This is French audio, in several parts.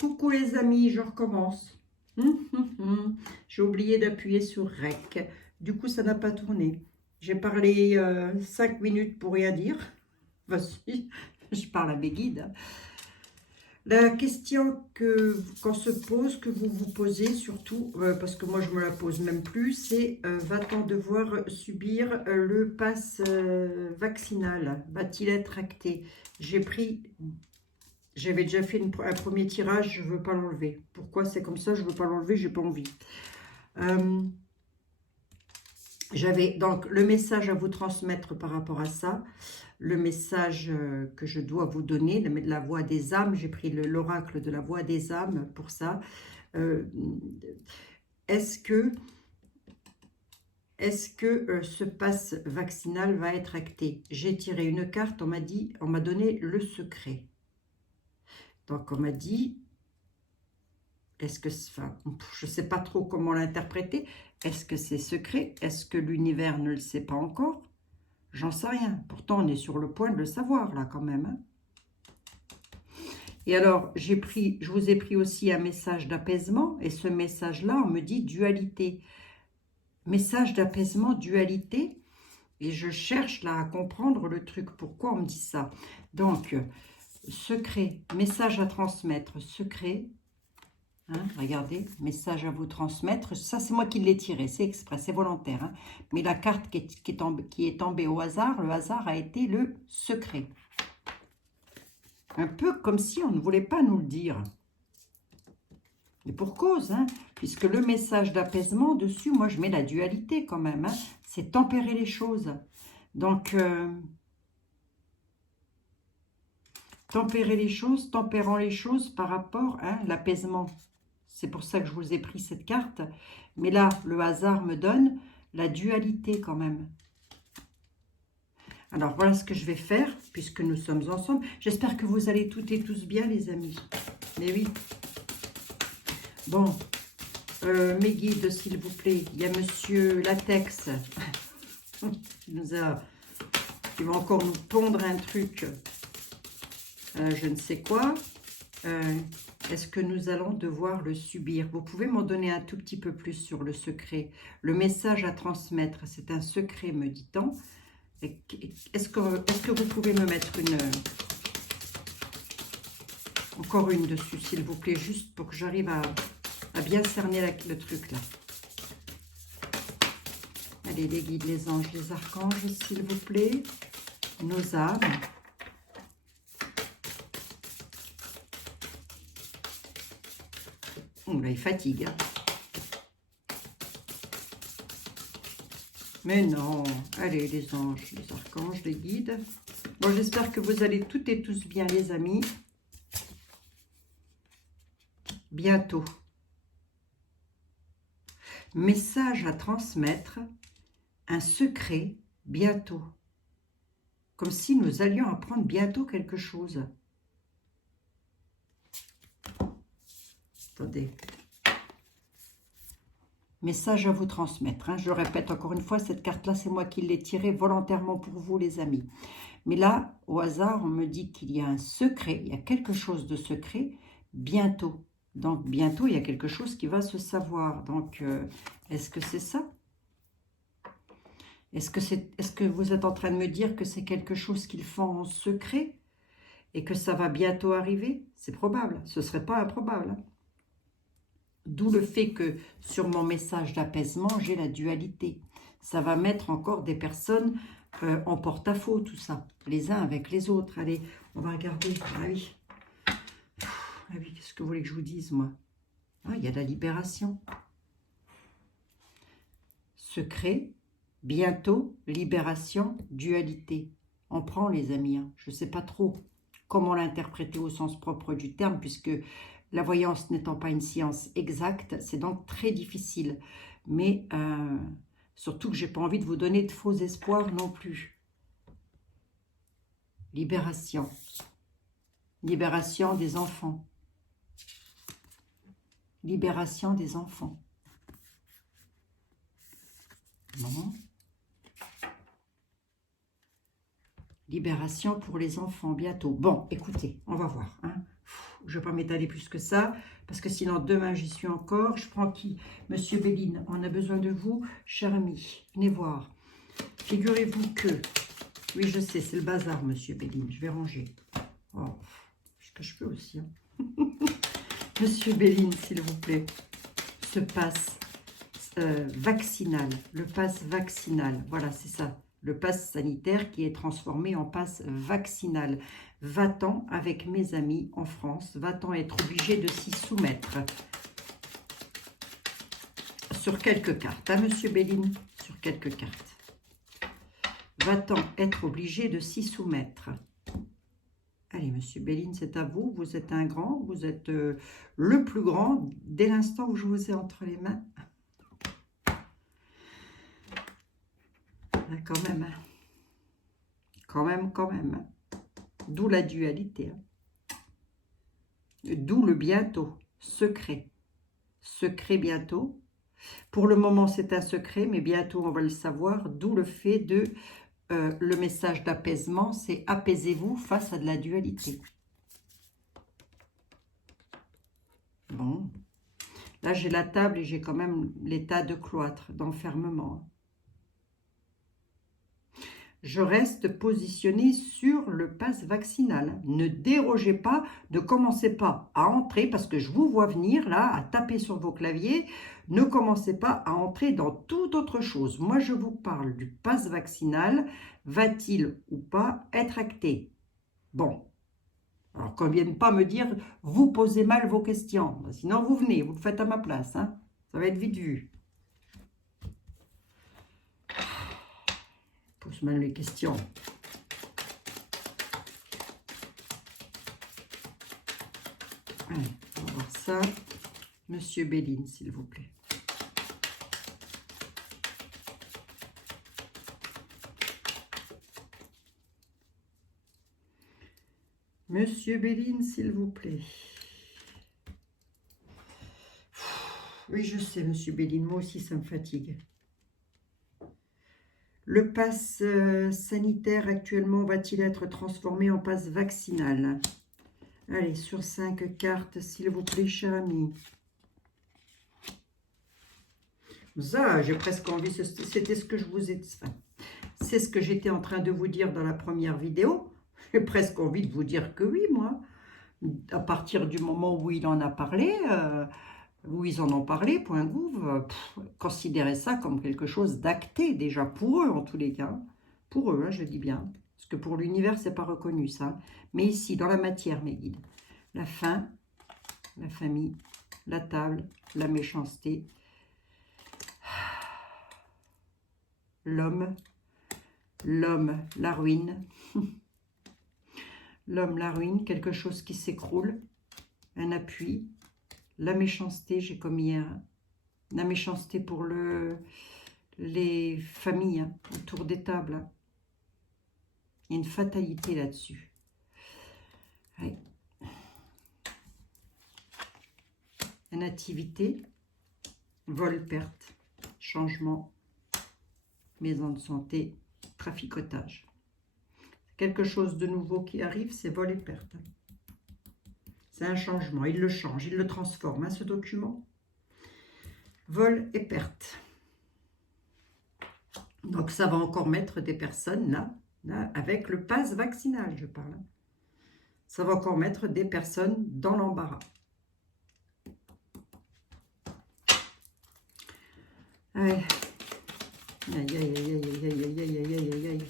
Coucou les amis, je recommence. J'ai oublié d'appuyer sur REC. Du coup, ça n'a pas tourné. J'ai parlé 5 minutes pour rien dire. Voici, je parle à mes guides. La question qu'on se pose, que vous vous posez surtout, parce que moi je me la pose même plus, c'est va-t-on devoir subir le pass vaccinal? Va-t-il être acté? J'avais déjà fait un premier tirage, je ne veux pas l'enlever. Pourquoi c'est comme ça? Je ne veux pas l'enlever, j'ai pas envie. J'avais donc le message à vous transmettre par rapport à ça. Le message que je dois vous donner, de la voix des âmes. J'ai pris l'oracle de la voix des âmes pour ça. Est-ce que ce pass vaccinal va être acté? J'ai tiré une carte, on m'a donné le secret. Donc on m'a dit, est-ce que, enfin, je ne sais pas trop comment l'interpréter. Est-ce que c'est secret? Est-ce que l'univers ne le sait pas encore? J'en sais rien. Pourtant, on est sur le point de le savoir, là, quand même. Hein. Et alors, je vous ai pris aussi un message d'apaisement. Et ce message-là, on me dit dualité. Message d'apaisement, dualité. Et je cherche, là, à comprendre le truc. Pourquoi on me dit ça? Donc, secret, message à transmettre, secret. Hein, regardez, message à vous transmettre. Ça, c'est moi qui l'ai tiré, c'est exprès, c'est volontaire. Hein. Mais la carte qui est tombée au hasard, le hasard a été le secret. Un peu comme si on ne voulait pas nous le dire. Et pour cause, hein, puisque le message d'apaisement, dessus, moi, je mets la dualité quand même. Hein, c'est tempérer les choses. Donc, tempérer les choses, tempérant les choses par rapport à l'apaisement. C'est pour ça que je vous ai pris cette carte. Mais là, le hasard me donne la dualité quand même. Alors, voilà ce que je vais faire, puisque nous sommes ensemble. J'espère que vous allez toutes et tous bien, les amis. Mais oui. Bon, mes guides, s'il vous plaît. Il y a Monsieur Latex qui va encore nous pondre un truc. Je ne sais quoi. Est-ce que nous allons devoir le subir? Vous pouvez m'en donner un tout petit peu plus sur le secret. Le message à transmettre, c'est un secret, me dit-on. Est-ce que vous pouvez me mettre encore une dessus, s'il vous plaît, juste pour que j'arrive à bien cerner le truc, là. Allez, les guides, les anges, les archanges, s'il vous plaît. Nos âmes. Là, il fatigue. Hein. Mais non. Allez, les anges, les archanges, les guides. Bon, j'espère que vous allez toutes et tous bien, les amis. Bientôt. Message à transmettre. Un secret, bientôt. Comme si nous allions apprendre bientôt quelque chose. Attendez. Message à vous transmettre. Hein. Je répète encore une fois, cette carte-là, c'est moi qui l'ai tirée volontairement pour vous, les amis. Mais là, au hasard, on me dit qu'il y a un secret, il y a quelque chose de secret, bientôt. Donc, bientôt, il y a quelque chose qui va se savoir. Donc, est-ce que c'est ça? Est-ce que vous êtes en train de me dire que c'est quelque chose qu'ils font en secret et que ça va bientôt arriver? C'est probable, ce ne serait pas improbable. Hein. D'où le fait que sur mon message d'apaisement, j'ai la dualité. Ça va mettre encore des personnes en porte-à-faux, tout ça. Les uns avec les autres. Allez, on va regarder. Ah oui. Ah oui, qu'est-ce que vous voulez que je vous dise, moi? Ah, il y a la libération. Secret, bientôt, libération, dualité. On prend, les amis. Hein. Je ne sais pas trop comment l'interpréter au sens propre du terme, puisque la voyance n'étant pas une science exacte, c'est donc très difficile. Mais surtout que je n'ai pas envie de vous donner de faux espoirs non plus. Libération. Libération des enfants. Libération des enfants. Non. Libération pour les enfants, bientôt. Bon, écoutez, on va voir. Hein. Je ne vais pas m'étaler plus que ça, parce que sinon demain j'y suis encore. Je prends qui? Monsieur Béline, on a besoin de vous, cher ami. Venez voir. Figurez-vous que... Oui, je sais, c'est le bazar, monsieur Béline. Je vais ranger. Oh, ce que je peux aussi. Hein. Monsieur Béline, s'il vous plaît. Ce passe vaccinal. Le passe vaccinal. Voilà, c'est ça. Le passe sanitaire qui est transformé en passe vaccinal. Va-t-on avec mes amis en France? Va-t-on être obligé de s'y soumettre? Sur quelques cartes, hein, monsieur Béline? Sur quelques cartes. Va-t-on être obligé de s'y soumettre? Allez, monsieur Béline, c'est à vous. Vous êtes un grand, vous êtes le plus grand dès l'instant où je vous ai entre les mains. Là, quand même. Hein. Quand même. D'où la dualité. Hein. D'où le bientôt. Secret. Secret bientôt. Pour le moment, c'est un secret, mais bientôt, on va le savoir. D'où le fait de... le message d'apaisement, c'est apaisez-vous face à de la dualité. Bon. Là, j'ai la table et j'ai quand même l'état de cloître, d'enfermement. Je reste positionné sur le pass vaccinal. Ne dérogez pas, ne commencez pas à entrer, parce que je vous vois venir là, à taper sur vos claviers. Ne commencez pas à entrer dans toute autre chose. Moi, je vous parle du pass vaccinal. Va-t-il ou pas être acté? Bon. Alors qu'on ne vienne pas me dire, vous posez mal vos questions. Sinon, vous venez, vous le faites à ma place. Hein. Ça va être vite vu. Je pose mal les questions. Allez, on va voir ça. Monsieur Béline, s'il vous plaît. Monsieur Béline, s'il vous plaît. Oui, je sais, monsieur Béline, moi aussi, ça me fatigue. Le pass sanitaire, actuellement, va-t-il être transformé en pass vaccinal? Allez, sur 5 cartes, s'il vous plaît, cher ami. Ça, j'ai presque envie, c'était ce que je vous ai dit. C'est ce que j'étais en train de vous dire dans la première vidéo. J'ai presque envie de vous dire que oui, moi. À partir du moment où il en a parlé, où ils en ont parlé, .gouv, considérez ça comme quelque chose d'acté, déjà, pour eux, en tous les cas. Pour eux, hein, je dis bien. Parce que pour l'univers, c'est pas reconnu, ça. Mais ici, dans la matière, mes guides. La faim, la famille, la table, la méchanceté, l'homme, la ruine. L'homme, la ruine, quelque chose qui s'écroule, un appui, la méchanceté, j'ai comme hier, la méchanceté pour les familles hein, autour des tables. Hein. Il y a une fatalité là-dessus. Ouais. Nativité, vol, perte, changement, maison de santé, traficotage. Quelque chose de nouveau qui arrive, c'est vol et perte. C'est un changement, il le change, il le transforme, hein, ce document. Vol et perte. Donc ça va encore mettre des personnes là avec le pass vaccinal, je parle. Ça va encore mettre des personnes dans l'embarras. Aïe, aïe, aïe, aïe, aïe, aïe, aïe, aïe, aïe, aïe, aïe.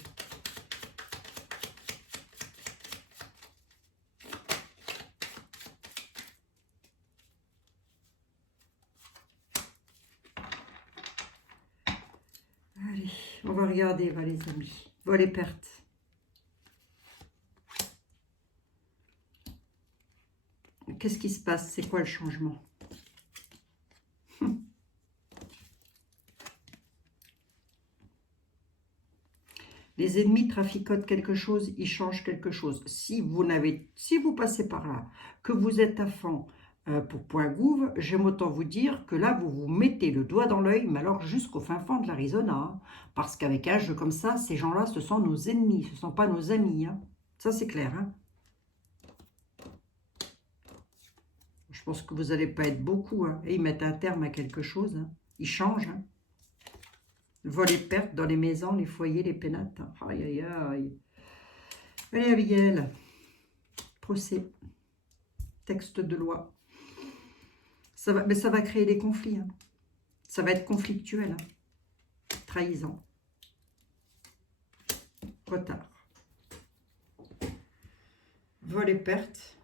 Allez, on va regarder, les amis. Vol et perte. Qu'est-ce qui se passe? C'est quoi le changement? Les ennemis traficotent quelque chose, ils changent quelque chose. Si vous passez par là, que vous êtes à fond pour .gouv, j'aime autant vous dire que là, vous vous mettez le doigt dans l'œil, mais alors jusqu'au fin fond de l'Arizona. Hein, parce qu'avec un jeu comme ça, ces gens-là, ce sont nos ennemis, ce ne sont pas nos amis. Hein. Ça, c'est clair. Hein. Je pense que vous n'allez pas être beaucoup. Hein. Et ils mettent un terme à quelque chose. Hein. Ils changent. Hein. Vol et perte dans les maisons, les foyers, les pénates. Aïe, aïe, aïe. Allez, Abigail. Procès. Texte de loi. Ça va, mais ça va créer des conflits. Hein. Ça va être conflictuel. Hein. Trahison. Retard. Vol et perte.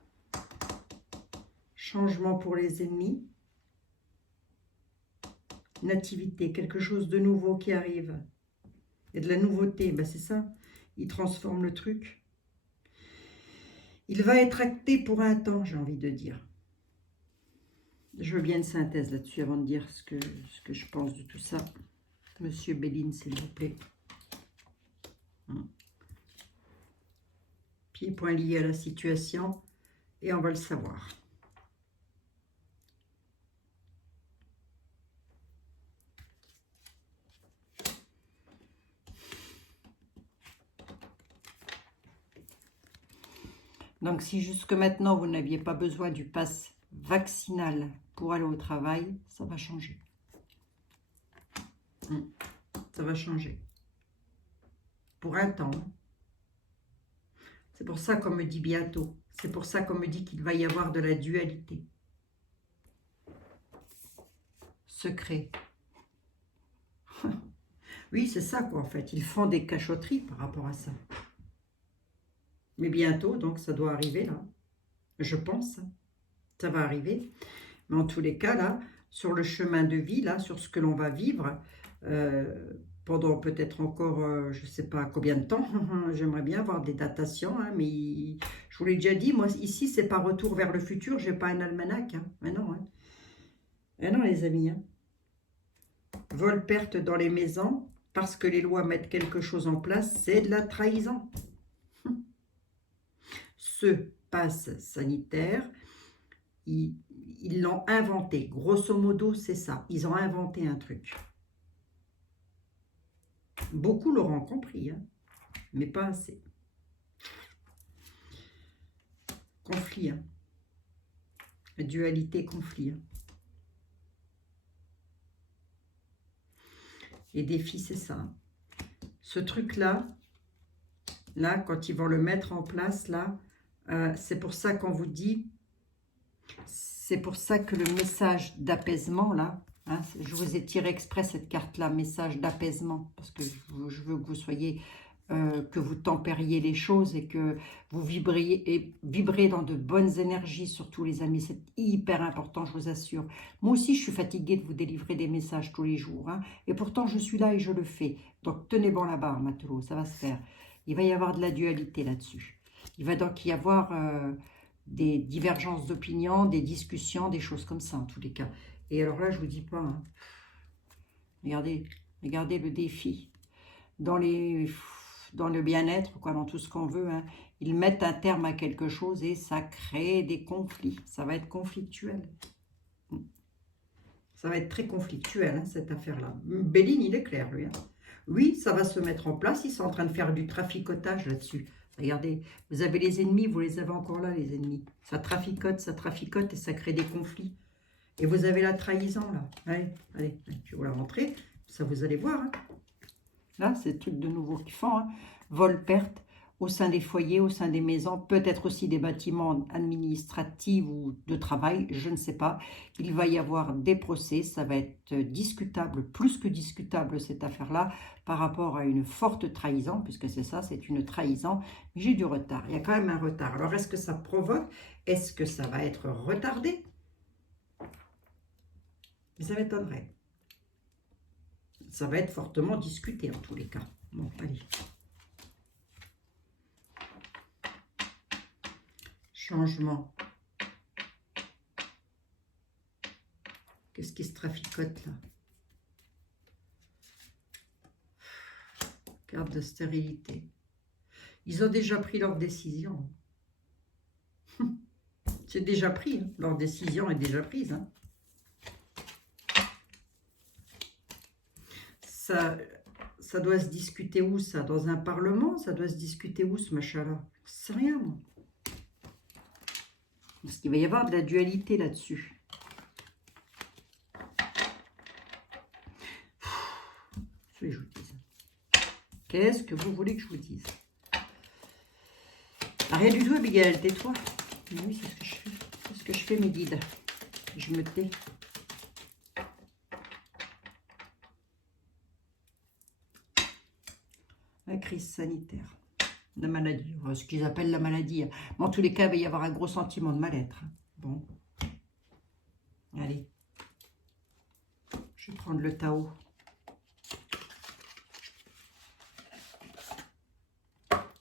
Changement pour les ennemis. Nativité, quelque chose de nouveau qui arrive. Il y a de la nouveauté, ben c'est ça. Il transforme le truc. Il va être acté pour un temps, j'ai envie de dire. Je veux bien une synthèse là-dessus avant de dire ce que je pense de tout ça. Monsieur Béline, s'il vous plaît. Pieds, poings liés à la situation. Et on va le savoir. Donc, si jusque maintenant, vous n'aviez pas besoin du pass vaccinal pour aller au travail, ça va changer. Ça va changer. Pour un temps. C'est pour ça qu'on me dit bientôt. C'est pour ça qu'on me dit qu'il va y avoir de la dualité. Secret. Oui, c'est ça quoi en fait. Ils font des cachotteries par rapport à ça. Mais bientôt, donc ça doit arriver là. Je pense. Ça va arriver. Mais en tous les cas là, sur le chemin de vie, là, sur ce que l'on va vivre, pendant peut-être encore, je ne sais pas combien de temps, j'aimerais bien avoir des datations, hein, mais je vous l'ai déjà dit, moi ici, c'est pas retour vers le futur, je n'ai pas un almanach. Hein. Mais non, hein. Mais non les amis. Hein. Vol-perte dans les maisons, parce que les lois mettent quelque chose en place, c'est de la trahison. Ce pass sanitaire, ils l'ont inventé. Grosso modo, c'est ça. Ils ont inventé un truc. Beaucoup l'auront compris, hein, mais pas assez. Conflit. Hein. Dualité, conflit. Hein. Les défis, c'est ça. Hein. Ce truc-là, là, quand ils vont le mettre en place, là, c'est pour ça qu'on vous dit, c'est pour ça que le message d'apaisement, là, hein, je vous ai tiré exprès cette carte-là, message d'apaisement, parce que je veux que vous soyez, que vous tempériez les choses et que vous vibrez dans de bonnes énergies, surtout les amis, c'est hyper important, je vous assure. Moi aussi, je suis fatiguée de vous délivrer des messages tous les jours, hein, et pourtant, je suis là et je le fais. Donc, tenez bon la barre, matelot, ça va se faire. Il va y avoir de la dualité là-dessus. Il va donc y avoir des divergences d'opinion, des discussions, des choses comme ça en tous les cas. Et alors là, je vous dis pas, hein, regardez le défi. Dans le bien-être, quoi, dans tout ce qu'on veut, hein, ils mettent un terme à quelque chose et ça crée des conflits. Ça va être conflictuel. Ça va être très conflictuel, hein, cette affaire-là. Béline, il est clair, lui. Hein. Oui, ça va se mettre en place. Ils sont en train de faire du traficotage là-dessus. Regardez, vous avez les ennemis, vous les avez encore là, les ennemis. Ça traficote et ça crée des conflits. Et vous avez la trahison, là. Allez, je vais la rentrer. Ça, vous allez voir. Hein. Là, c'est le truc de nouveau qu'ils font. Hein. Vol-perte au sein des foyers, au sein des maisons, peut-être aussi des bâtiments administratifs ou de travail, je ne sais pas. Il va y avoir des procès, ça va être discutable, plus que discutable cette affaire-là, par rapport à une forte trahison, puisque c'est ça, c'est une trahison. J'ai du retard, il y a quand même un retard. Alors, est-ce que ça provoque? Est-ce que ça va être retardé? Ça m'étonnerait. Ça va être fortement discuté en tous les cas. Bon, allez. Changement. Qu'est-ce qui se traficote là? Carte de stérilité. Ils ont déjà pris leur décision. C'est déjà pris. Hein. Leur décision est déjà prise. Hein. Ça doit se discuter où ça? Dans un parlement? Ça doit se discuter où ce machin-là? Je sais rien moi. Parce qu'il va y avoir de la dualité là-dessus. Que je vous dise. Qu'est-ce que vous voulez que je vous dise? Rien du tout, Abigail, tais-toi. Oui, c'est ce que je fais. C'est ce que je fais, mes guides. Je me tais. La crise sanitaire. La maladie. Ce qu'ils appellent la maladie. Mais en tous les cas, il va y avoir un gros sentiment de mal-être. Bon. Allez. Je vais prendre le Tao.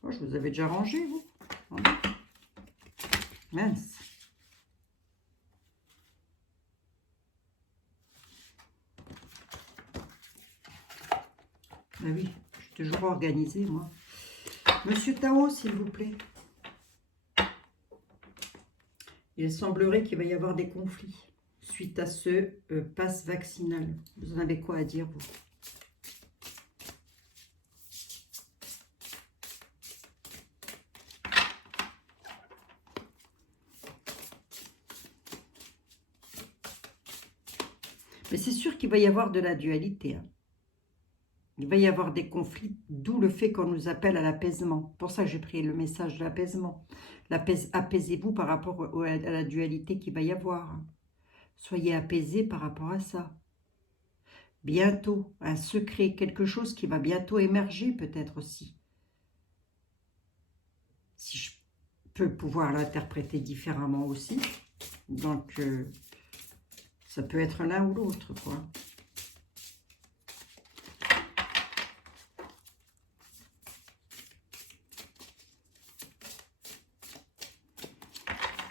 Oh, je vous avais déjà rangé, vous. Voilà. Mince. Ah oui, je suis toujours organisée, moi. Monsieur Tao, s'il vous plaît. Il semblerait qu'il va y avoir des conflits suite à ce pass vaccinal. Vous en avez quoi à dire, vous? Mais c'est sûr qu'il va y avoir de la dualité. Hein. Il va y avoir des conflits, d'où le fait qu'on nous appelle à l'apaisement. Pour ça que j'ai pris le message de l'apaisement. Apaisez-vous par rapport à la dualité qu'il va y avoir. Soyez apaisés par rapport à ça. Bientôt, un secret, quelque chose qui va bientôt émerger peut-être aussi. Si je peux pouvoir l'interpréter différemment aussi. Donc, ça peut être l'un ou l'autre, quoi.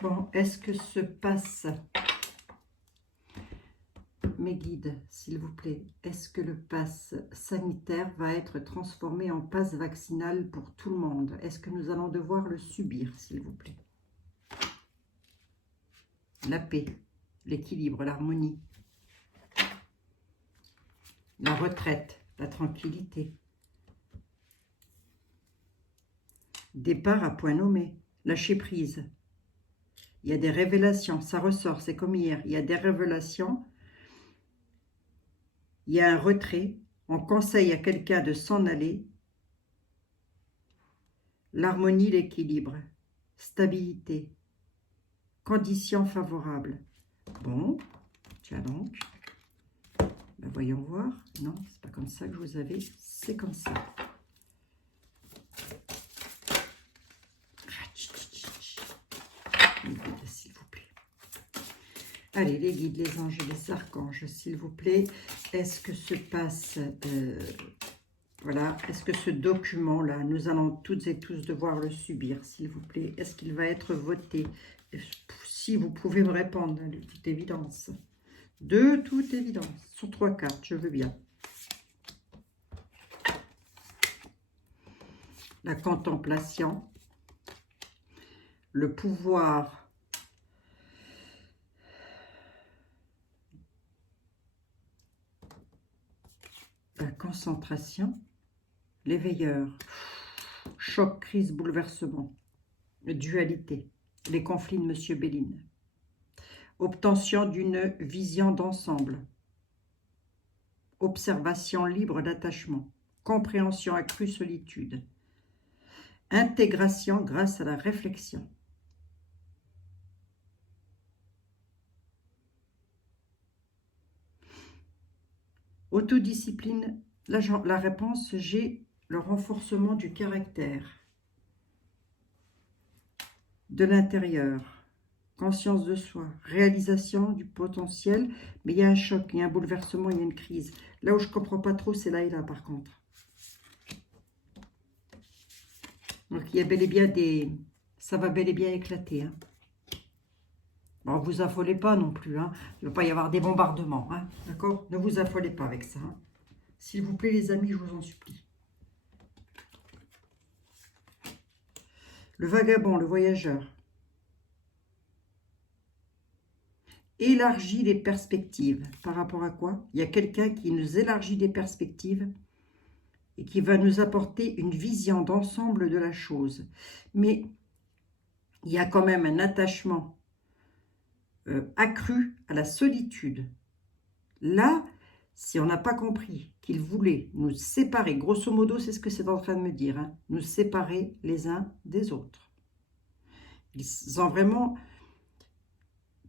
Bon, est-ce que ce passe, mes guides, s'il vous plaît, est-ce que le pass sanitaire va être transformé en pass vaccinal pour tout le monde? Est-ce que nous allons devoir le subir, s'il vous plaît? La paix, l'équilibre, l'harmonie, la retraite, la tranquillité. Départ à point nommé, lâcher prise. Il y a des révélations, ça ressort, c'est comme hier. Il y a des révélations, il y a un retrait, on conseille à quelqu'un de s'en aller. L'harmonie, l'équilibre, stabilité, conditions favorables. Bon, tiens donc. Ben voyons voir. Non, c'est pas comme ça que je vous avais, c'est comme ça. S'il vous plaît. Allez, les guides, les anges et les archanges, s'il vous plaît. Est-ce que se passe... voilà, est-ce que ce document-là, nous allons toutes et tous devoir le subir, s'il vous plaît? Est-ce qu'il va être voté? Si vous pouvez me répondre, de toute évidence. De toute évidence. Sur 3 cartes, je veux bien. La contemplation. Le pouvoir. La concentration. L'éveilleur. Choc, crise, bouleversement. Dualité. Les conflits de M. Béline. Obtention d'une vision d'ensemble. Observation libre d'attachement. Compréhension accrue, solitude. Intégration grâce à la réflexion. Autodiscipline, la réponse, j'ai le renforcement du caractère, de l'intérieur, conscience de soi, réalisation du potentiel, mais il y a un choc, il y a un bouleversement, il y a une crise. Là où je ne comprends pas trop, c'est là et là par contre. Donc il y a bel et bien des... ça va bel et bien éclater. Hein. Bon, vous affolez pas non plus. Hein. Il ne va pas y avoir des bombardements. Hein. D'accord? Ne vous affolez pas avec ça. Hein. S'il vous plaît, les amis, je vous en supplie. Le vagabond, le voyageur. Élargit les perspectives. Par rapport à quoi? Il y a quelqu'un qui nous élargit les perspectives et qui va nous apporter une vision d'ensemble de la chose. Mais il y a quand même un attachement accrue à la solitude. Là, si on n'a pas compris qu'il voulait nous séparer, grosso modo, c'est ce que c'est en train de me dire, hein, nous séparer les uns des autres. Ils sont vraiment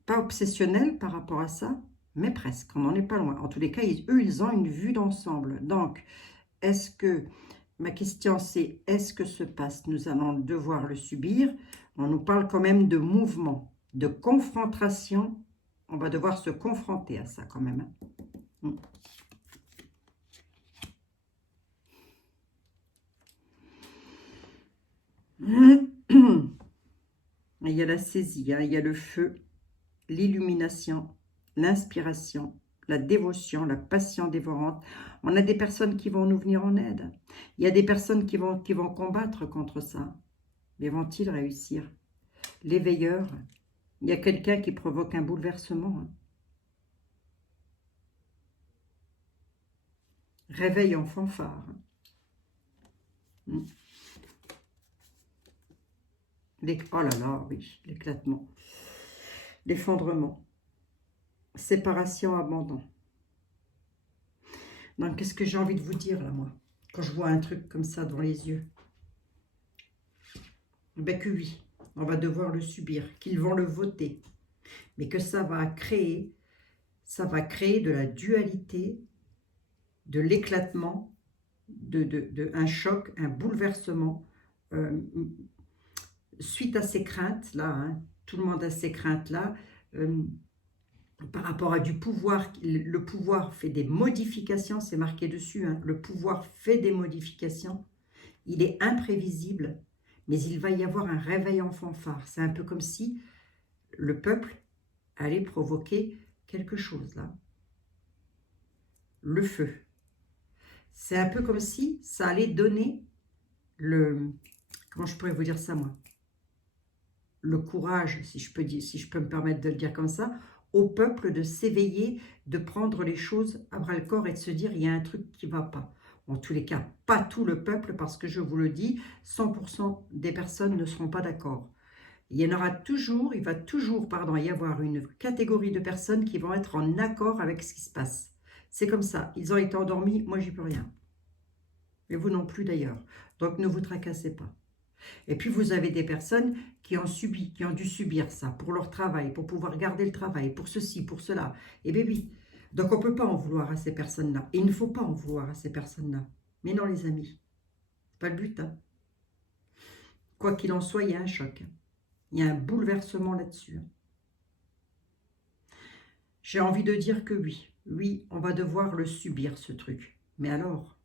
pas obsessionnels par rapport à ça, mais presque, on n'en est pas loin. En tous les cas, eux, ils ont une vue d'ensemble. Donc, est-ce que, ma question c'est, est-ce que ce passe, nous allons devoir le subir? On nous parle quand même de mouvement, de confrontation. On va devoir se confronter à ça quand même. Hein. Il y a la saisie, hein, il y a le feu, l'illumination, l'inspiration, la dévotion, la passion dévorante. On a des personnes qui vont nous venir en aide. Il y a des personnes qui vont combattre contre ça. Mais vont-ils réussir? L'éveilleur, il y a quelqu'un qui provoque un bouleversement. Hein. Réveil en fanfare. Oh là là, oui, l'éclatement. L'effondrement. Séparation, abandon. Donc, qu'est-ce que j'ai envie de vous dire, là, moi, quand je vois un truc comme ça devant les yeux? Ben que oui, on va devoir le subir, qu'ils vont le voter, mais que ça va créer de la dualité, de l'éclatement, un choc, un bouleversement, suite à ces craintes-là, hein, tout le monde a ces craintes-là, par rapport à du pouvoir, le pouvoir fait des modifications, c'est marqué dessus, hein, le pouvoir fait des modifications, il est imprévisible, mais il va y avoir un réveil en fanfare. C'est un peu comme si le peuple allait provoquer quelque chose là. Le feu. C'est un peu comme si ça allait donner le... Comment je pourrais vous dire ça, moi? Le courage, si je peux me permettre de le dire comme ça, au peuple de s'éveiller, de prendre les choses à bras-le-corps et de se dire il y a un truc qui ne va pas. En tous les cas, pas tout le peuple, parce que je vous le dis, 100% des personnes ne seront pas d'accord. Il y en aura toujours, il va toujours, y avoir une catégorie de personnes qui vont être en accord avec ce qui se passe. C'est comme ça, ils ont été endormis, moi j'y peux rien. Et vous non plus d'ailleurs. Donc ne vous tracassez pas. Et puis vous avez des personnes qui ont subi, qui ont dû subir ça pour leur travail, pour pouvoir garder le travail, pour ceci, pour cela. Et bien oui, donc on ne peut pas en vouloir à ces personnes-là. Et il ne faut pas en vouloir à ces personnes-là. Mais non les amis, c'est pas le but. Hein. Quoi qu'il en soit, il y a un choc. Il y a un bouleversement là-dessus. J'ai envie de dire que oui, oui, on va devoir le subir ce truc. Mais alors,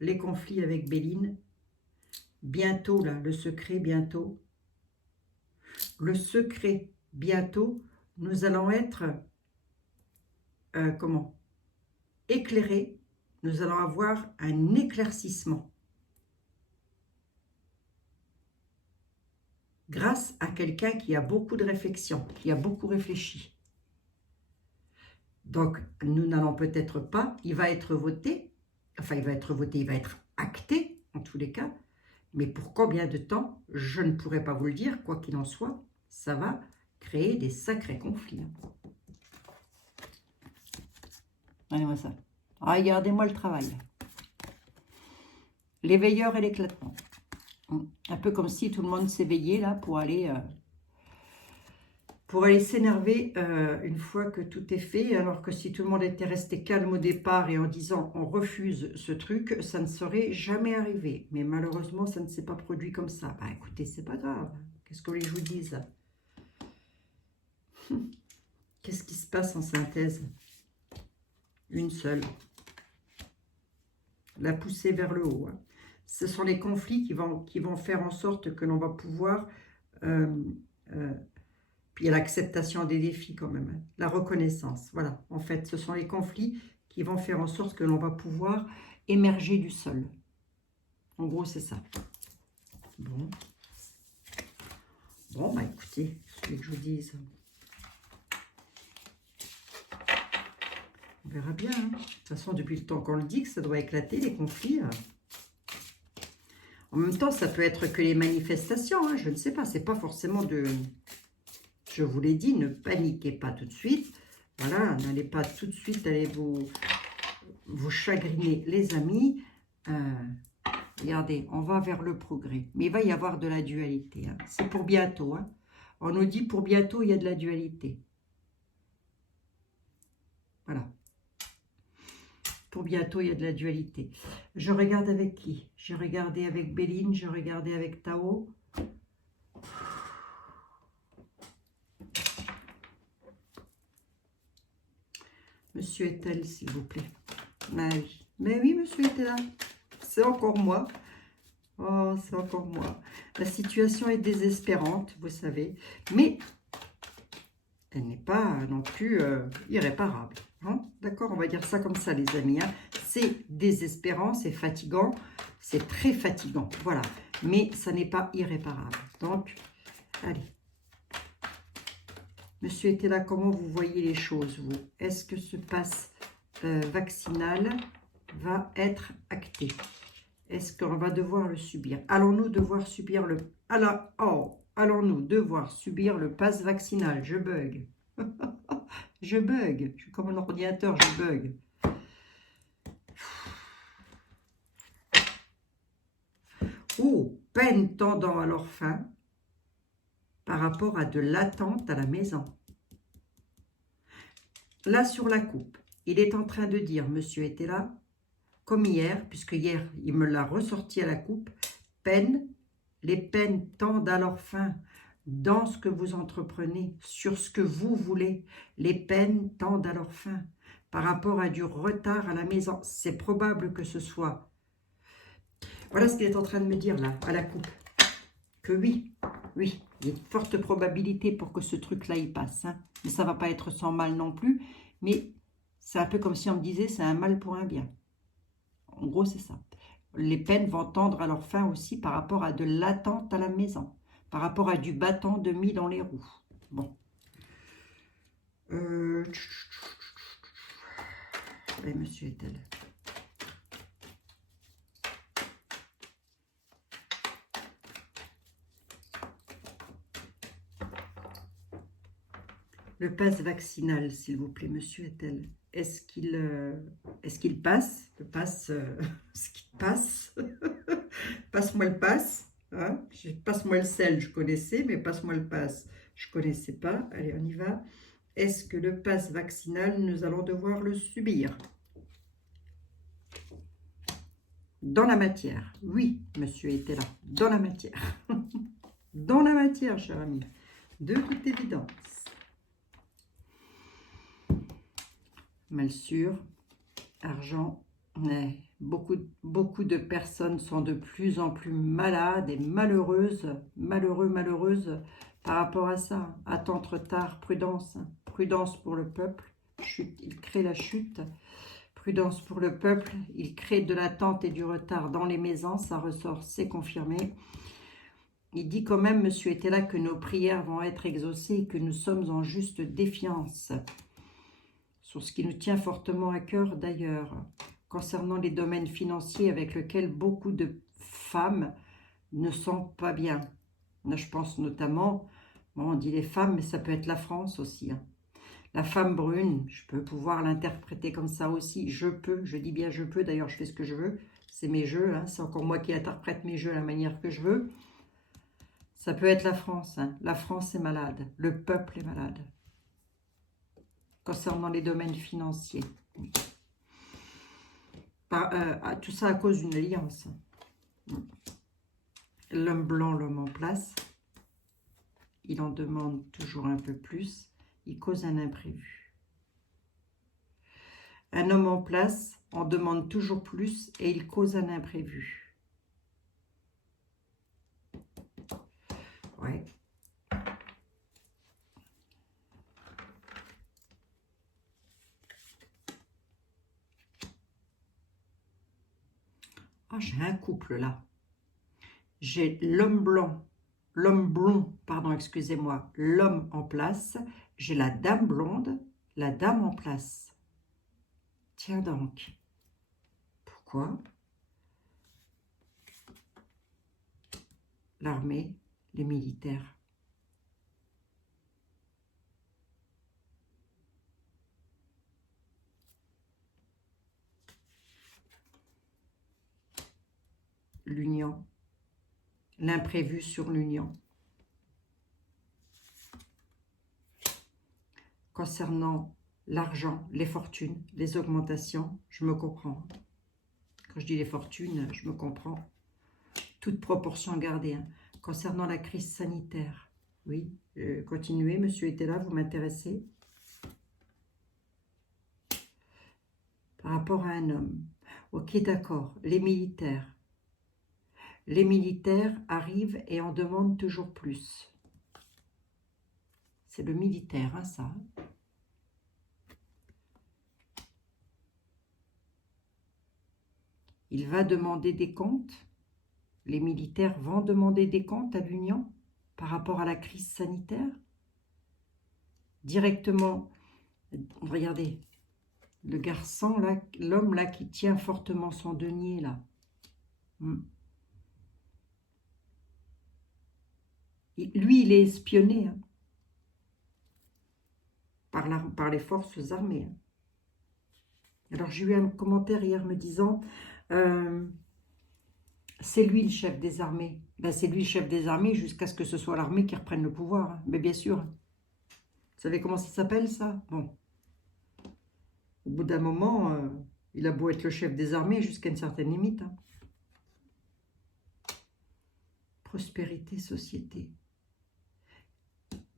les conflits avec Béline, bientôt là, le secret bientôt. Le secret bientôt, nous allons être, éclairés, nous allons avoir un éclaircissement. Grâce à quelqu'un qui a beaucoup de réflexion, qui a beaucoup réfléchi. Donc, nous n'allons peut-être pas, il va être voté, il va être acté, en tous les cas, mais pour combien de temps, je ne pourrais pas vous le dire, quoi qu'il en soit, ça va créer des sacrés conflits. Regardez-moi ça. Regardez-moi le travail. L'éveilleur et l'éclatement. Un peu comme si tout le monde s'éveillait là pour aller s'énerver une fois que tout est fait, alors que si tout le monde était resté calme au départ et en disant on refuse ce truc, ça ne serait jamais arrivé. Mais malheureusement, ça ne s'est pas produit comme ça. Bah écoutez, c'est pas grave. Qu'est-ce que je vous dise? Qu'est-ce qui se passe en synthèse? Une seule. La pousser vers le haut. Hein. Ce sont les conflits qui vont faire en sorte que l'on va pouvoir... puis il y a l'acceptation des défis quand même. Hein. La reconnaissance. Voilà. En fait, ce sont les conflits qui vont faire en sorte que l'on va pouvoir émerger du sol. En gros, c'est ça. Bon. Bon, bah écoutez, ce que je vous dise... On verra bien. Hein. De toute façon, depuis le temps qu'on le dit, que ça doit éclater, les conflits. En même temps, ça peut être que les manifestations. Hein, je ne sais pas. C'est pas forcément de... Je vous l'ai dit, ne paniquez pas tout de suite. Voilà, n'allez pas tout de suite aller vous chagriner, les amis. Regardez, on va vers le progrès. Mais il va y avoir de la dualité. Hein. C'est pour bientôt. Hein. On nous dit pour bientôt, il y a de la dualité. Voilà. Pour bientôt, il y a de la dualité. Je regarde avec qui? J'ai regardé avec Béline, j'ai regardé avec Tao. Monsieur est-elle, s'il vous plaît? Mais oui, monsieur était là. C'est encore moi. Oh, c'est encore moi. La situation est désespérante, vous savez. Mais elle n'est pas non plus irréparable. Hein? D'accord, on va dire ça comme ça, les amis. Hein? C'est désespérant, c'est fatigant. C'est très fatigant. Voilà. Mais ça n'est pas irréparable. Donc, allez. Monsieur était là, comment vous voyez les choses, vous? Est-ce que ce pass vaccinal va être acté? Est-ce qu'on va devoir le subir? Allons-nous devoir subir le... allons-nous devoir subir le pass vaccinal? Je bug. Je bug. Je suis comme un ordinateur, je bug. Oh, peine tendant à leur fin par rapport à de l'attente à la maison. Là, sur la coupe, il est en train de dire, monsieur était là, comme hier, puisque hier, il me l'a ressorti à la coupe, peine, les peines tendent à leur fin dans ce que vous entreprenez, sur ce que vous voulez. Les peines tendent à leur fin par rapport à du retard à la maison. C'est probable que ce soit. Voilà ce qu'il est en train de me dire là, à la coupe. Que oui, il y a une forte probabilité pour que ce truc-là, il passe. Hein. Mais ça ne va pas être sans mal non plus. Mais c'est un peu comme si on me disait, c'est un mal pour un bien. En gros, c'est ça. Les peines vont tendre à leur fin aussi par rapport à de l'attente à la maison. Par rapport à du bâton de mis dans les roues. Bon. Et monsieur est-elle? Le pass vaccinal, s'il vous plaît, monsieur est-elle? Est-ce qu'il passe? Le pass, est-ce qu'il passe? Passe-moi le pass. Hein? Passe-moi le sel, je connaissais, mais passe-moi le pass, je ne connaissais pas. Allez, on y va. Est-ce que le pass vaccinal, nous allons devoir le subir? Dans la matière. Oui, monsieur était là. Dans la matière. Dans la matière, cher ami. De toute évidence. Mal sûr. Argent. Ouais. Beaucoup de personnes sont de plus en plus malades et malheureuses. Malheureuses par rapport à ça. Attente, retard, prudence. Prudence pour le peuple. Chute, il crée la chute. Prudence pour le peuple, il crée de l'attente et du retard dans les maisons, ça ressort, c'est confirmé. Il dit quand même, monsieur était là, que nos prières vont être exaucées et que nous sommes en juste défiance. Sur ce qui nous tient fortement à cœur d'ailleurs, concernant les domaines financiers avec lesquels beaucoup de femmes ne sont pas bien. Là, je pense notamment, bon, on dit les femmes, mais ça peut être la France aussi, hein. La femme brune, je peux pouvoir l'interpréter comme ça aussi. Je peux, je dis bien je peux. D'ailleurs, je fais ce que je veux. C'est mes jeux. Hein. C'est encore moi qui interprète mes jeux à la manière que je veux. Ça peut être la France. Hein. La France est malade. Le peuple est malade. Concernant les domaines financiers. Tout ça à cause d'une alliance. L'homme blanc, l'homme en place. Il en demande toujours un peu plus. Il cause un imprévu. Un homme en place en demande toujours plus et il cause un imprévu. Ouais. Ah, j'ai un couple là. J'ai l'homme blond, pardon, excusez-moi, l'homme en place. J'ai la dame blonde, la dame en place. Tiens donc. Pourquoi? L'armée, les militaires. l'union, l'imprévu sur l'union. Concernant l'argent, les fortunes, les augmentations, je me comprends. Quand je dis les fortunes, je me comprends. Toute proportion gardée. Hein. Concernant la crise sanitaire, oui, continuez, monsieur était là, vous m'intéressez. Par rapport à un homme. Ok, d'accord, les militaires. Les militaires arrivent et en demandent toujours plus. C'est le militaire, hein, ça. Il va demander des comptes. Les militaires vont demander des comptes à l'Union par rapport à la crise sanitaire. Directement, regardez, le garçon, là, l'homme là qui tient fortement son denier, là. Lui, il est espionné hein, par les forces armées. Hein. Alors, j'ai eu un commentaire hier me disant... c'est lui le chef des armées. Ben, c'est lui le chef des armées jusqu'à ce que ce soit l'armée qui reprenne le pouvoir. Hein. Mais bien sûr. Vous savez comment ça s'appelle, ça? Bon. Au bout d'un moment, il a beau être le chef des armées jusqu'à une certaine limite. Hein. Prospérité, société.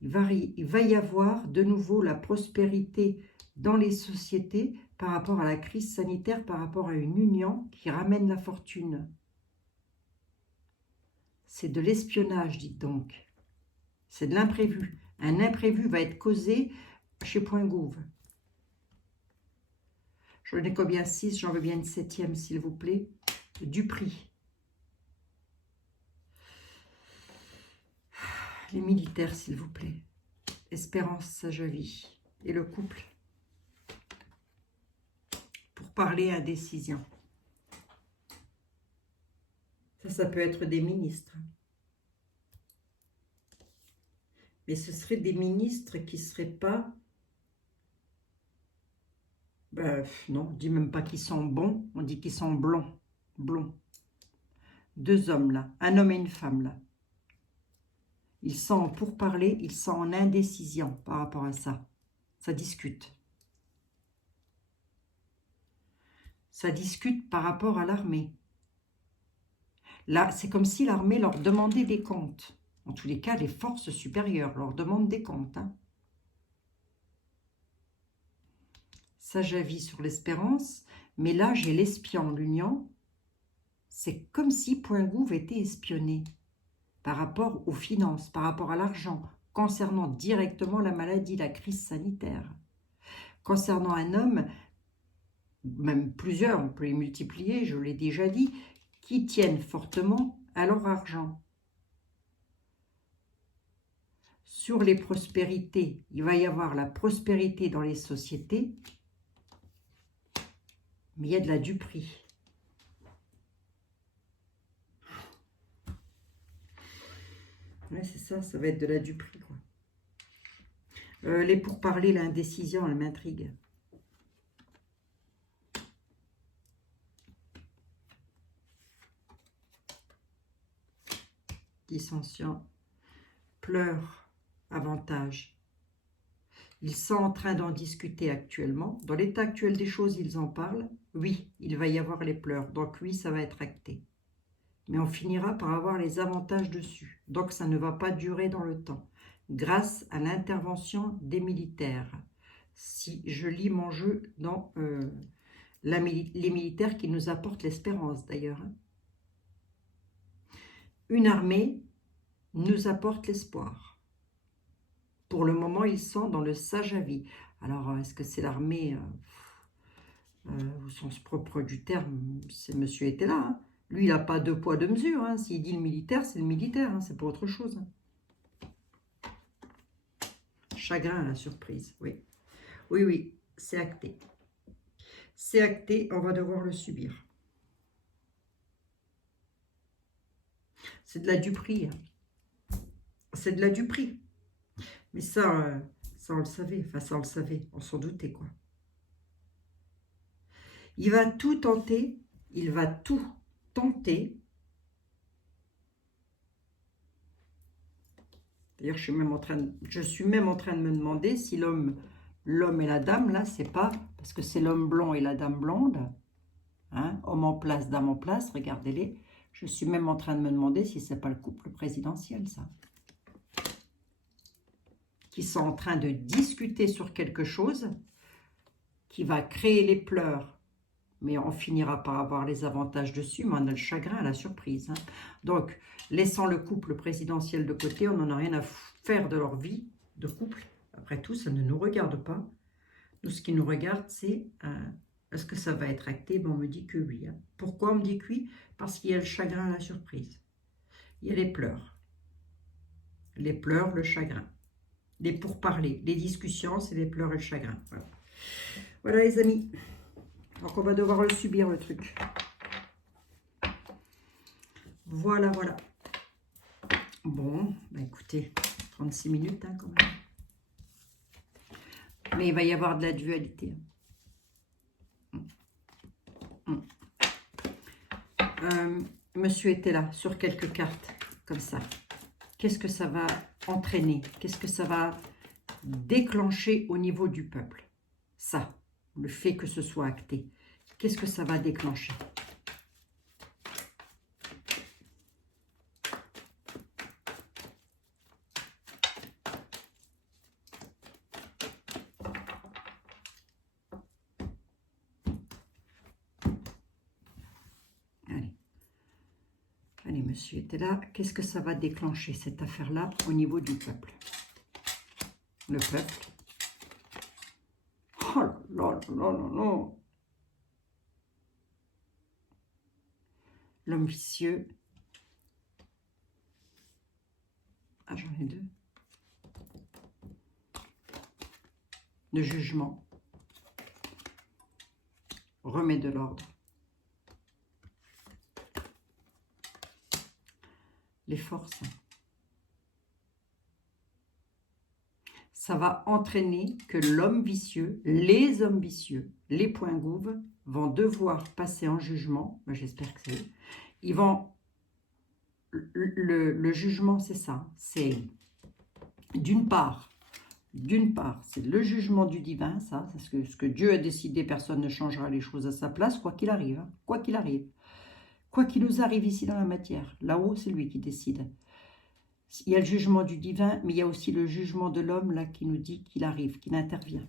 Il va y avoir de nouveau la prospérité dans les sociétés par rapport à la crise sanitaire, par rapport à une union qui ramène la fortune. C'est de l'espionnage, dites donc. C'est de l'imprévu. Un imprévu va être causé chez Point Gouv. J'en ai combien? 6, j'en veux bien une 7e, s'il vous plaît. Du prix. Les militaires, s'il vous plaît. Espérance, sage vie. Et le couple. Pour parler à décision. Ça peut être des ministres. Mais ce seraient des ministres qui ne seraient pas... Ben, non, on ne dit même pas qu'ils sont bons, on dit qu'ils sont blonds. Blonds. 2 hommes, là. Un homme et une femme, là. Ils sont pour parler, ils sont en indécision par rapport à ça. Ça discute. Ça discute par rapport à l'armée. Là, c'est comme si l'armée leur demandait des comptes. En tous les cas, les forces supérieures leur demandent des comptes. Hein. Sage avis sur l'espérance. Mais là, j'ai l'espion, l'union. C'est comme si Point Gouv était espionné par rapport aux finances, par rapport à l'argent, concernant directement la maladie, la crise sanitaire. Concernant un homme, même plusieurs, on peut les multiplier, je l'ai déjà dit, qui tiennent fortement à leur argent. Sur les prospérités, il va y avoir la prospérité dans les sociétés, mais il y a de la duperie. Ouais, c'est ça, ça va être de la duperie, quoi. Les pourparlers, l'indécision, elle m'intrigue. Dissension, pleurs, avantage. Ils sont en train d'en discuter actuellement. Dans l'état actuel des choses, ils en parlent. Oui, il va y avoir les pleurs. Donc oui, ça va être acté. Mais on finira par avoir les avantages dessus. Donc ça ne va pas durer dans le temps. Grâce à l'intervention des militaires. Si je lis mon jeu dans les militaires qui nous apportent l'espérance d'ailleurs. Une armée nous apporte l'espoir. Pour le moment, ils sont dans le sage avis. Alors, est-ce que c'est l'armée au sens propre du terme? C'est monsieur était là. Hein. Lui, il n'a pas 2 poids, 2 mesures. Hein. S'il dit le militaire, c'est le militaire. Hein. C'est pas autre chose. Hein. Chagrin à la surprise, oui. Oui, oui, c'est acté. C'est acté, on va devoir le subir. C'est de la duperie. Hein. C'est de la duperie. Mais ça, ça on le savait. Enfin, ça on le savait. On s'en doutait, quoi. Il va tout tenter. Il va tout tenter D'ailleurs, je suis même en train de me demander si l'homme et la dame, là, c'est pas... Parce que c'est l'homme blond et la dame blonde. Hein, homme en place, dame en place, regardez-les. Je suis même en train de me demander si c'est pas le couple présidentiel, ça. Qui sont en train de discuter sur quelque chose qui va créer les pleurs. Mais on finira par avoir les avantages dessus, mais on a le chagrin, la surprise. Hein. Donc, laissant le couple présidentiel de côté, on n'en a rien à faire de leur vie de couple. Après tout, ça ne nous regarde pas. Nous, ce qui nous regarde, c'est est-ce que ça va être acté? Ben, on me dit que oui. Hein. Pourquoi on me dit que oui? Parce qu'il y a le chagrin, la surprise. Il y a les pleurs. Les pleurs, le chagrin. Les pourparlers, les discussions, c'est les pleurs et le chagrin. Voilà. Voilà les amis. Donc on va devoir le subir le truc. Voilà, voilà. Bon, bah écoutez, 36 minutes hein, quand même. Mais il va y avoir de la dualité. Monsieur était là sur quelques cartes, comme ça. Qu'est-ce que ça va entraîner? Qu'est-ce que ça va déclencher au niveau du peuple? Ça, le fait que ce soit acté. Qu'est-ce que ça va déclencher? Allez, monsieur était là. Qu'est-ce que ça va déclencher, cette affaire-là, au niveau du peuple? Le peuple. Oh là là là là là. L'homme vicieux. Ah, j'en ai deux. Le jugement. Remet de l'ordre. Les forces. Ça va entraîner que l'homme vicieux, les hommes vicieux, les poings gouves vont devoir passer en jugement. J'espère que c'est... Ils vont... Le jugement, c'est ça. C'est d'une part, c'est le jugement du divin, ça. C'est ce que Dieu a décidé, personne ne changera les choses à sa place, quoi qu'il arrive. Hein, quoi qu'il arrive. Quoi qu'il nous arrive ici dans la matière. Là-haut, c'est lui qui décide. Il y a le jugement du divin, mais il y a aussi le jugement de l'homme, là, qui nous dit qu'il arrive, qu'il intervient.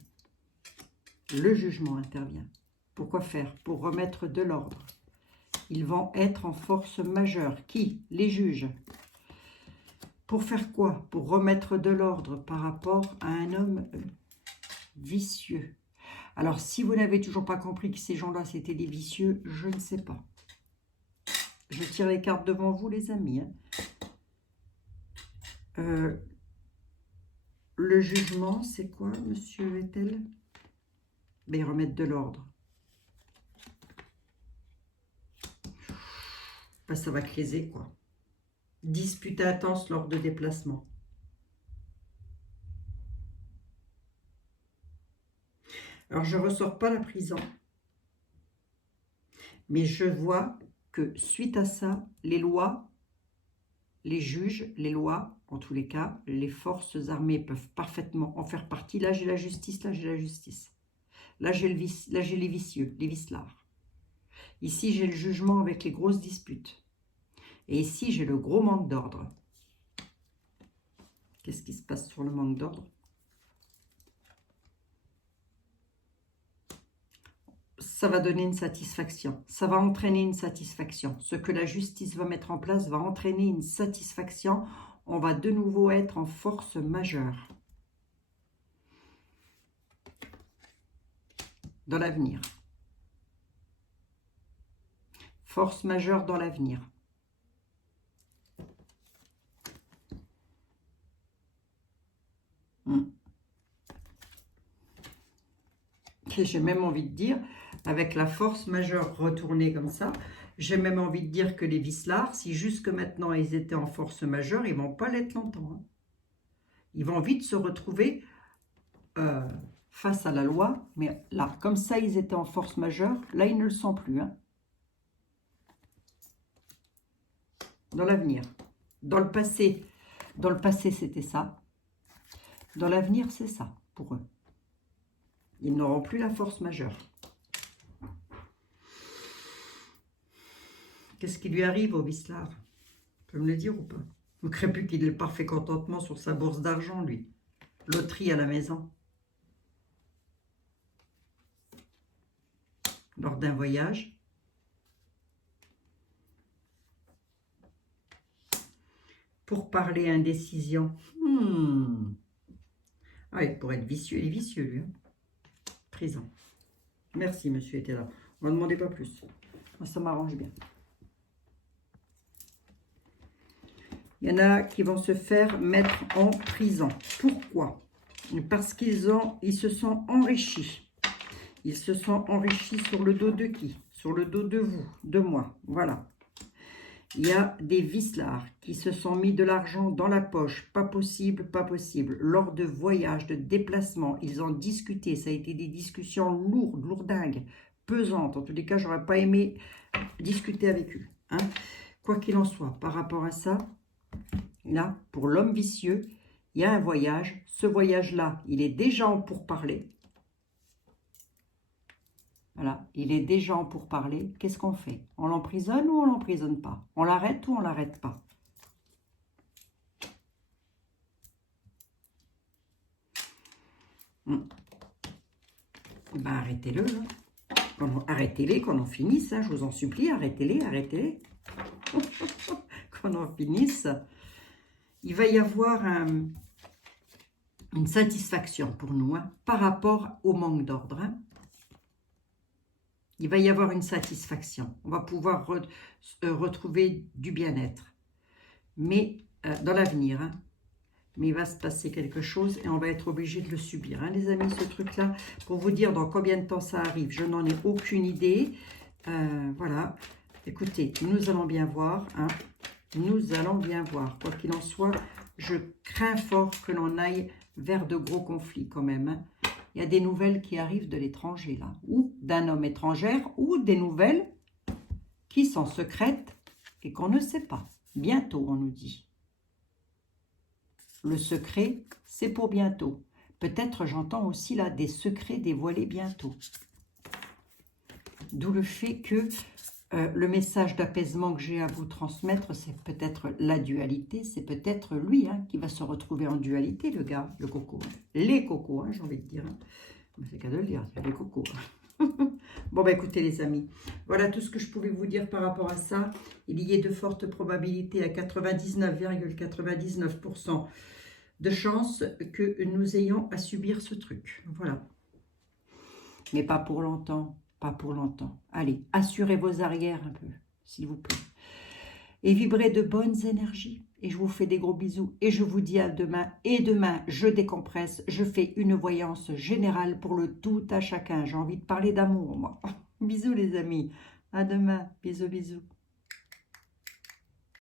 Le jugement intervient. Pourquoi faire? Pour remettre de l'ordre. Ils vont être en force majeure. Qui? Les juges. Pour faire quoi? Pour remettre de l'ordre par rapport à un homme vicieux. Alors, si vous n'avez toujours pas compris que ces gens-là, c'était des vicieux, je ne sais pas. Je tire les cartes devant vous, les amis. Hein. Le jugement, c'est quoi, monsieur Vettel? Ben, remettre de l'ordre. Ben, ça va criser, quoi. Dispute intense lors de déplacement. Alors, je ne ressors pas la prison. Mais je vois que suite à ça, les lois, les juges, les lois, en tous les cas, les forces armées peuvent parfaitement en faire partie. Là, j'ai la justice, là, j'ai la justice. Là, j'ai les vicieux, les vicelards. Ici, j'ai le jugement avec les grosses disputes. Et ici, j'ai le gros manque d'ordre. Qu'est-ce qui se passe sur le manque d'ordre? Ça va donner une satisfaction. Ça va entraîner une satisfaction. Ce que la justice va mettre en place va entraîner une satisfaction. On va de nouveau être en force majeure. Dans l'avenir. Force majeure dans l'avenir. J'ai même envie de dire, avec la force majeure retournée comme ça, j'ai même envie de dire que les vicelards, si jusque maintenant ils étaient en force majeure, ils ne vont pas l'être longtemps. Hein. Ils vont vite se retrouver face à la loi, mais là, comme ça, ils étaient en force majeure, là, ils ne le sont plus. Hein. Dans l'avenir. Dans le passé, Dans le passé, c'était ça. Dans l'avenir, c'est ça pour eux. Ils n'auront plus la force majeure. Qu'est-ce qui lui arrive au Vislar? Tu peux me le dire ou pas? Vous ne croyez plus qu'il ait le parfait contentement sur sa bourse d'argent, lui. Loterie à la maison. Lors d'un voyage. Pour parler indécision. Ah, il pourrait être vicieux. Il est vicieux, lui. Hein. Prison. Merci, monsieur était là. On ne demandait pas plus. Moi, ça m'arrange bien. Il y en a qui vont se faire mettre en prison. Pourquoi? Parce qu'ils se sont enrichis. Ils se sont enrichis sur le dos de qui? Sur le dos de vous, de moi. Voilà. Il y a des vislards qui se sont mis de l'argent dans la poche. Pas possible, pas possible. Lors de voyages, de déplacements, ils ont discuté. Ça a été des discussions lourdes, lourdingues, pesantes. En tous les cas, j'aurais pas aimé discuter avec eux. Hein. Quoi qu'il en soit, par rapport à ça, là, pour l'homme vicieux, il y a un voyage. Ce voyage-là, il est déjà en pourparlers. Voilà, il est déjà en pourparlers. Qu'est-ce qu'on fait? On l'emprisonne ou on l'emprisonne pas? On l'arrête ou on l'arrête pas? Ben, arrêtez-le. Hein. Arrêtez-les, qu'on en finisse. Hein, je vous en supplie, arrêtez-les, arrêtez-les. Qu'on en finisse. Il va y avoir une satisfaction pour nous hein, par rapport au manque d'ordre. Hein. Il va y avoir une satisfaction. On va pouvoir retrouver du bien-être. Mais dans l'avenir. Hein. Mais il va se passer quelque chose et on va être obligé de le subir. Hein, les amis, ce truc-là, pour vous dire dans combien de temps ça arrive, je n'en ai aucune idée. Voilà. Écoutez, nous allons bien voir. Hein. Nous allons bien voir. Quoi qu'il en soit, je crains fort que l'on aille vers de gros conflits quand même. Hein. Il y a des nouvelles qui arrivent de l'étranger, là. Ou d'un homme étranger, ou des nouvelles qui sont secrètes et qu'on ne sait pas. Bientôt, on nous dit. Le secret, c'est pour bientôt. Peut-être j'entends aussi là des secrets dévoilés bientôt. D'où le fait que le message d'apaisement que j'ai à vous transmettre, c'est peut-être la dualité, c'est peut-être lui hein, qui va se retrouver en dualité, le gars, le coco. Hein. Les cocos, hein, j'ai envie de dire. Hein. C'est qu'à de le dire, les cocos. Bon, bah écoutez les amis, voilà tout ce que je pouvais vous dire par rapport à ça. Il y a de fortes probabilités à 99,99% de chances que nous ayons à subir ce truc. Voilà. Mais pas pour longtemps. Pas pour longtemps. Allez, assurez vos arrières un peu, s'il vous plaît. Et vibrez de bonnes énergies. Et je vous fais des gros bisous. Et je vous dis à demain. Et demain, je décompresse. Je fais une voyance générale pour le tout à chacun. J'ai envie de parler d'amour, moi. Bisous les amis. À demain. Bisous, bisous.